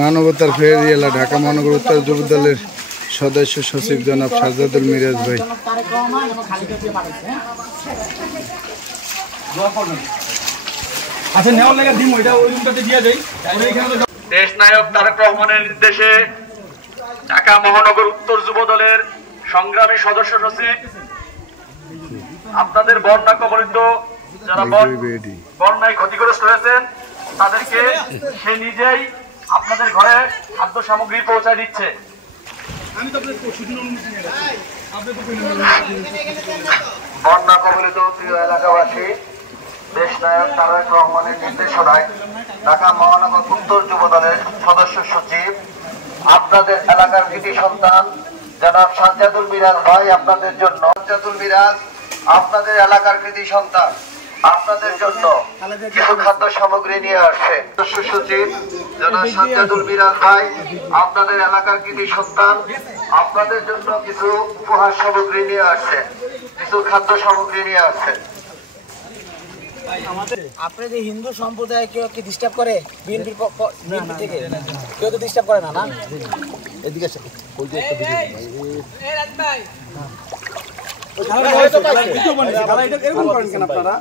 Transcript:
মানবতার ফেরিওয়ালা ঢাকা মহানগর উত্তর যুব দলের সদস্য সচিব জনাব সাজ্জাদুল মিরাজ ভাই। দেশ নায়ক তারেক রহমানের নির্দেশে ঢাকা মহানগর উত্তর যুব দলের সংগ্রামী সদস্য সচিব আপনাদের বন্যা কবলিত যারা বন্যায় ক্ষতিগ্রস্ত হয়েছেন তাদেরকে সে নিজেই আপনাদের ঘরে খাদ্য সামগ্রী পৌঁছায় দিচ্ছে। বন্যা কবলিত প্রিয় এলাকাবাসী, দেশ নায়ক তারেক রহমানের নির্দেশনায় ঢাকা মহানগর উত্তর যুব দলের সদস্য সচিব আপনাদের এলাকার কৃতি সন্তান জনাব সাজ্জাদুল মিরাজ ভাই আপনাদের জন্য, সাজ্জাদুল মিরাজ আপনাদের এলাকার কৃতি সন্তান আপনাদের জন্য কিছু খাদ্য সামগ্রী নিয়ে আসছে। সদস্য সচিব জনাব সাজ্জাদুল মিরাজ ভাই আপনাদের এলাকার কৃতি সন্তান আপনাদের জন্য কিছু উপহার সামগ্রী নিয়ে আসছে, কিছু খাদ্য সামগ্রী নিয়ে আসছে। আপনাদের হিন্দু সম্প্রদায় কেউ কি ডিস্টার্ব করে? বিএনপি থেকে কেউ তো ডিস্টার্ব করে না? না, এদিকে আসে। আপনারা